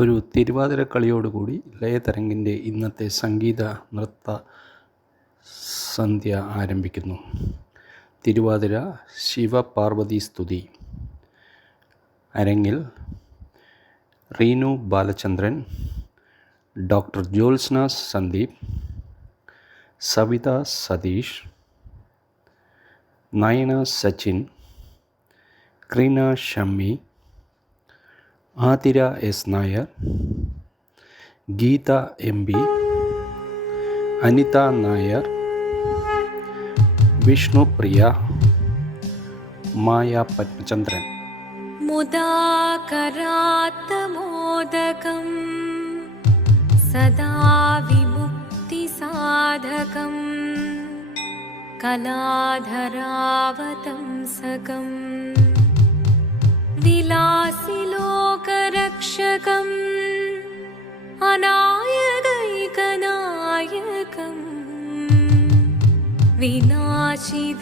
ഒരു തിരുവാതിരക്കളിയോടുകൂടി ലയതരംഗിൻ്റെ ഇന്നത്തെ സംഗീത നൃത്ത സന്ധ്യ ആരംഭിക്കുന്നു. തിരുവാതിര ശിവപാർവതി സ്തുതി. അരങ്ങിൽ Reenu Balachandran, doctor Jyotsna Sandeep, Savitha Satheesh, Nayana Sachin, Kreena Shammi, Athira S Nair, Geetha M B, Anitha Nair, Vishnupriya, Maya Padmachandran. മുദാകരാത്തമോദകം സദാ വിമുക്തിസാധകം കലാധരാവതംസകം വിലാസിലോകരക്ഷകം അനായകൈകനായകം വിനാശിദേഭദൈത്യകം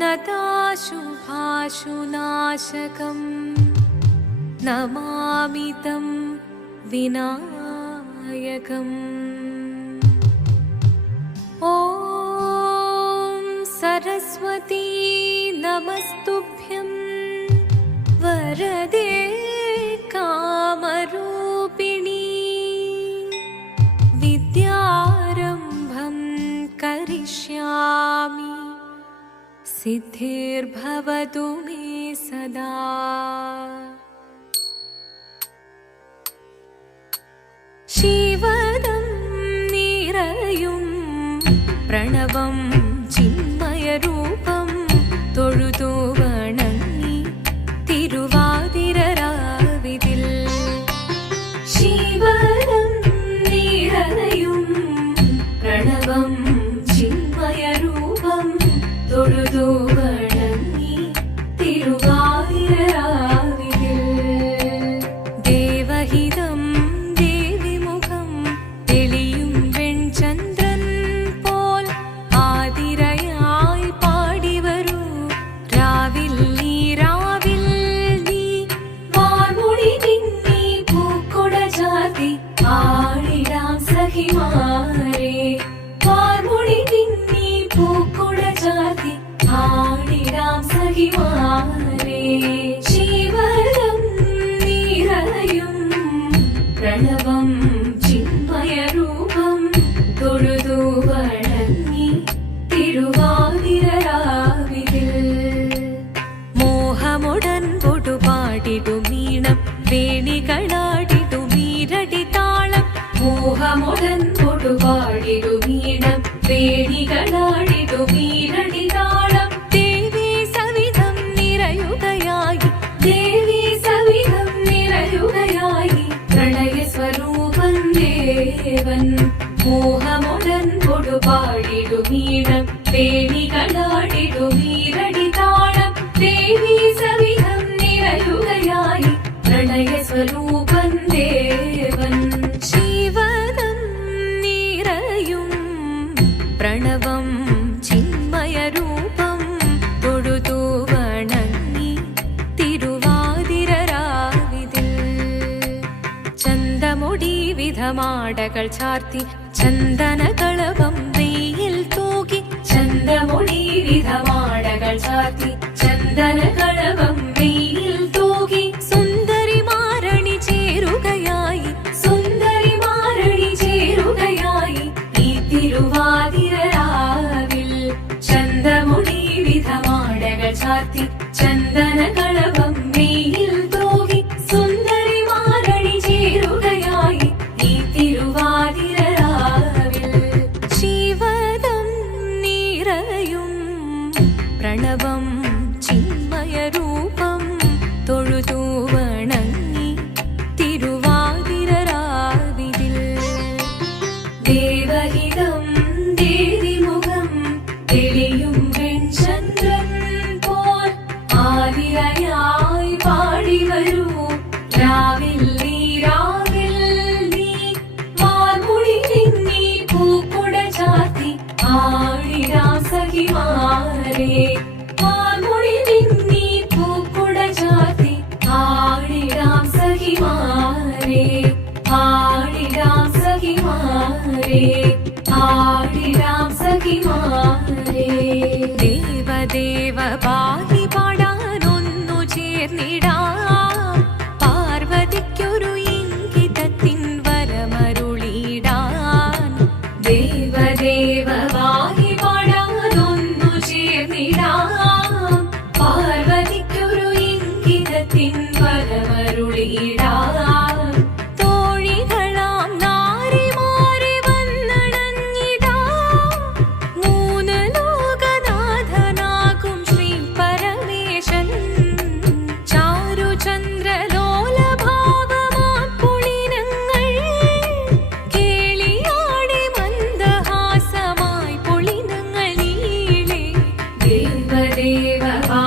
നതാശുഭാശുനാശകം നമാമി തം വിനായകം. ഓം സരസ്വതീ നമസ്തുഭ്യം വരദേ കാമരൂപിണി വിദ്യാരംഭം കരിഷ്യാമി സിദ്ധിർഭവതു മേ സദാ. ശിവദം നിറയും പ്രണവം ചിന്മയരൂപം തൊഴുതു വണങ്ങി തിരുവാതിരരാവിതിൽ. ശിവദം നിറയും പ്രണവം ചിന്മയരൂപം തൊഴുതു വണങ്ങി തിരുവാതിരരാവിതിൽ. ദേവഹിതം ദേവിമുഖം തെളിയും വെൺചന്ദ്രൻ പോൽ ആതിരയായി പാടിവരൂ രാവിൽ നീ രാവിൽ നീ വാർമുടി തിന്നി പൂക്കുട ചാർത്തി ആടിടാം സഖിമാരേ. വാർമുടി തിന്നി പൂക്കുട ചാർത്തി ആടിടാം സഖിമാരേ. ശിവദം നിറയും പ്രണവം ചിന്മയരൂപം തൊഴുതു വണങ്ങി തിരുവാതിരരാവിതിൽ. മോഹമുടൻ പൊടുപാടിടുമീണം വേണികളാടിടുമീരടി താളം. മോഹമുടൻ പൊടുപാടിടുമീണം വേണികളാടിടുമീരടി താളം. ദേവി സവിധം നിറയുകയായി ദേവി സവിധം നിറയുകയായി പ്രണയസ്വരൂപൻ ദേവൻ. മോഹമുടൻ പൊടുപാടിടുമീണം വേണികളാടിടുമീരടി താളം. ദേവി സവിധം നിറയുകയായി പ്രണയസ്വരൂപൻ ദേവൻ. ശിവദം നിറയും പ്രണവം ചിന്മയരൂപം തൊഴുതു വണങ്ങി തിരുവാതിരരാവിതിൽ. ചന്തമുടി വിധമാടകൾ ചാർത്തി ചന്ദനകളവം വെയിൽ തൂകി. ചന്തമുടി വിധമാടകൾ ചാർത്തി ചന്ദനകളവം വെയിൽ തൂകി. സുന്ദരിമാരണി ചേരുകയായി സുന്ദരിമാരണി ചേരുകയായി ഈ തിരുവാതിരരാവിൽ. ചന്തമുടി വിധമാടകൾ ചാർത്തി ചന്ദനകളവം വെയിൽ തൂകി. സുന്ദരിമാരണി ചേരുകയായി ഈ തിരുവാതിരരാവിൽ. ശിവദം നിറയും പ്രണവം ചിന്മയരൂപം ചേർന്നിടാം പാർവതിക്കൊരു ഇംഗിതത്തിൻ വരമരുളിടാൻ ദേവദേവമായി പാടാനൊന്നു ചേർന്നിടാം പാർവതിക്കൊരു ഇംഗിതത്തിൻ വരമരുളിടാൻ തോഴികളാം നാരിമാരെ വന്നണഞ്ഞിടാം മൂന്ന് ലോകനാഥനാകും ശ്രീ പരമേശൻ ചാരുചന്ദ്രലോലഭാവമാം പുളിനങ്ങൾ കേളിയാടി മന്ദഹാസമായി പുളിനങ്ങൾ നീളെ ദേവദേവമായി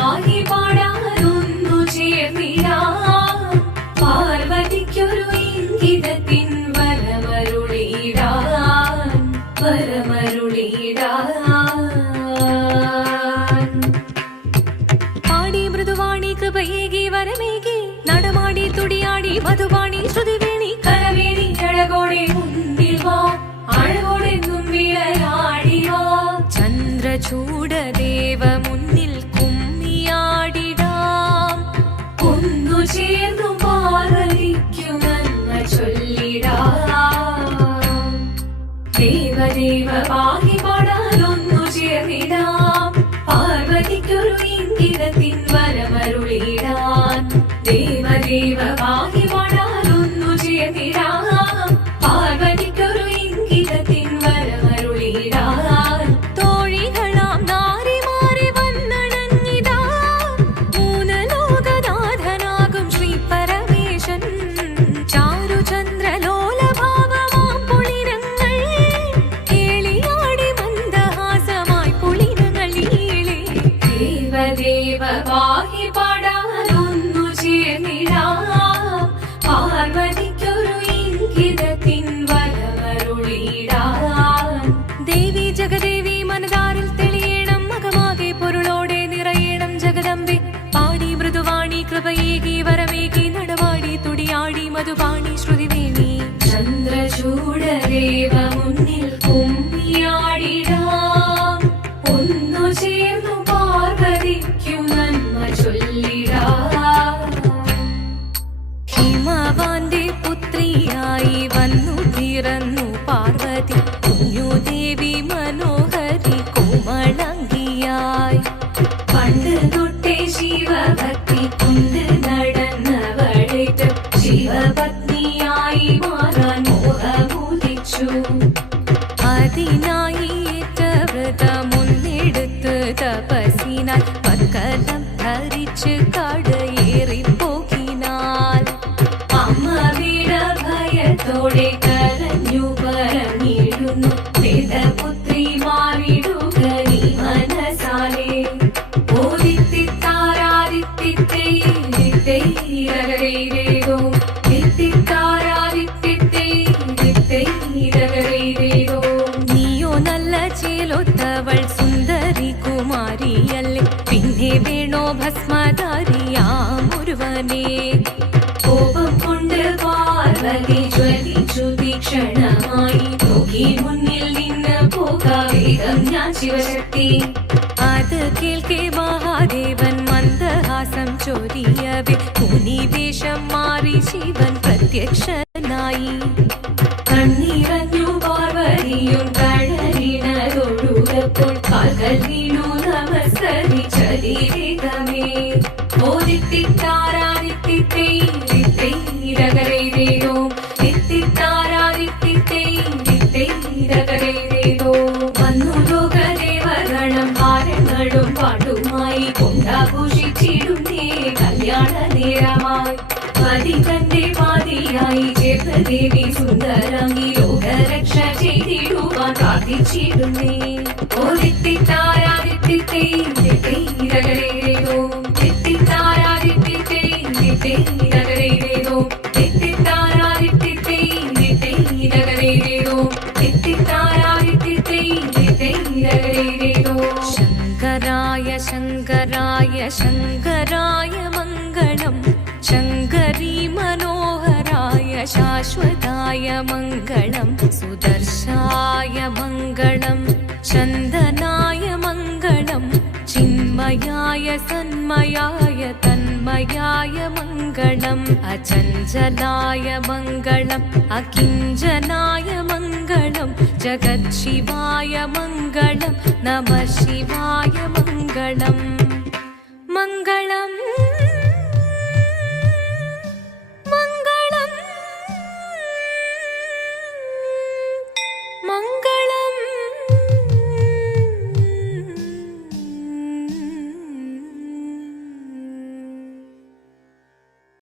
പാടാനൊന്നു ചേർന്നിടാം പാർവതിക്കൊരു ഇംഗിതത്തിൻ വരമരുളിടാൻ പാടി മൃദുവാണി കൃപയേകി വരമേകി നടമാടി തുടിയാടി മധുവാണി ശ്രുതിവേണി കരവേണി അഴകോടെ മുന്നിൽ വാ അഴകോടെന്നും വിളയാടി വാ ചന്ദ്രചൂഡദേവ മുന്നിൽ കുമ്മിയാടിടാം ഒന്നു ചേർന്നു പാർവതിക്കു നന്മ ചൊല്ലിടാം ദേവദേവമായി പാടാനൊന്നു ചേർന്നിടാം പാർവതിക്കൊരു ഇംഗിതത്തിൻ വരമരുളിടാൻ ദേവദേവമായി പാടാനൊന്നു ചേർന്നിടാം പാർവതിക്കൊരു ഇംഗിതത്തിൻ വരമരുളിടാൻ തോഴികളാം നാരിമാരെ വന്നണഞ്ഞിടാം മൂന്ന് ലോകനാഥനാകും ശ്രീ പരമേശൻ ചാരുചന്ദ്രലോലഭാവമാം പുളിനങ്ങൾ കേളിയാടി മന്ദഹാസമായി പുളിനങ്ങൾ നീളെ ദേവദേവമായി പാടാനൊന്നു ചേർന്നിടാം പാർവതിക്കൊരു ഇംഗിതത്തിൻ വരമരുളിടാൻ ദേവി ജഗദേവി മനതാരിൽ തെളിയണം മകമാകെ പൊരുളോടെ നിറയണം ജഗദമ്പെ പാടി മൃദുവാണി കൃപയേകി വരമേകി നടവാടി തുടിയാടി മധുവാണി ശ്രുതിവേണി ചന്ദ്രചൂഡദേവ മുന്നിൽ കുമ്മിയാടിടാം ഒന്നു ചേർന്നു പാർവതിക്കു നന്മ ചൊല്ലിടാം ഹിമവാന്റെ പുത്രിയായി വന്നു പിറന്നു പാർവതി കുഞ്ഞുദേവി മനോഹരി കോമളങ്കിയായി പണ്ട് തൊട്ടേ ശിവഭക്തി കൊണ്ട് നടന്നവളേറ്റ് ശിവപത്നിയായി മാറാൻ മോഹമുദിച്ചു അതിനായി ഏറ്റ വ്രതമൊന്നെടുത്ത് തപസ്സിനാൽ പക്കലം ധരിച്ച് കടയേറിപ്പോകിനാൽ അമ്മ വീട ഭയത്തോടെ കരഞ്ഞു പറഞ്ഞിടുന്നു വേദപുത്രി മാറിടുക നീ മനസാലെ ഓദിത്തിത്താരാദിത്തിത്തേരകരേരേതോ തിത്തിത്താരാദിത്തിത്തേരകരേരേതോ നീയോ നല്ല ചേലൊത്തവൾ സുന്ദരി കുമാരിയല്ലേ പിന്നെ വേണോ ഭസ്മധാരിയാമൊരുവനെ കോപം കൊണ്ട് പാർവതി ജ്വലിച്ചു തീക്ഷണമായി നോക്കി മുന്നിൽ നിന്ന് പോകാവേദം ഞാൻ ശിവശക്തി അത് കേൾക്കെ മഹാദേവൻ മന്ദഹാസം ചൊരിയവേ മുനിവേഷം മാറി ശിവൻ പ്രത്യക്ഷനായി കണ്ണീറഞ്ഞു പാർവതിയും കഴലിനതൊഴുകപ്പോൾ കാൽകൾ വീണു നമസ്കരിച്ചതിരേതമേ ഓദിത്തിത്താരാദിത്തിത്തേരകരേരേതോ തിത്തിത്താരാദിത്തിത്തേരകരേരേതോ വന്നു ലോകദേവഗണം ഭാരങ്ങളും പാട്ടുമായി കൊണ്ടാഘോഷിച്ചിടുന്നേ കല്യാണ നേരമായി പതി തന്റെ പാതിയായി ചേർന്ന ദേവി സുന്ദരാംഗി ലോകരക്ഷ ചെയ്തിടുവാൻ പ്രാർത്ഥിച്ചിടുന്നേ ഓദിത്തിത്താരാദിത്തിത്തേരകരേരേതോ തിത്തിത്താരാദിത്തിത്തേരകരേരേതോ തിത്തിത്താരാദിത്തിത്തേരകരേരേതോ തിത്തിത്താരാദിത്തിത്തേരകരേരേതോ ശങ്കരായ ശങ്കരായ ശങ്കരായ മംഗളം ശങ്കരീ മനോഹരായ ശാശ്വതായ മംഗളം സുദർശായ മംഗളം ചന്ദനായ മംഗളം ചിന്ത चिन्मयाय सन्मयाय तन्मयाय मङ्गलम् अचञ्चलाय मङ्गलम् अकिञ्चनाय मङ्गलम् जगत्शिवाय मङ्गलम् नमः शिवाय मङ्गलम् मङ्गलम्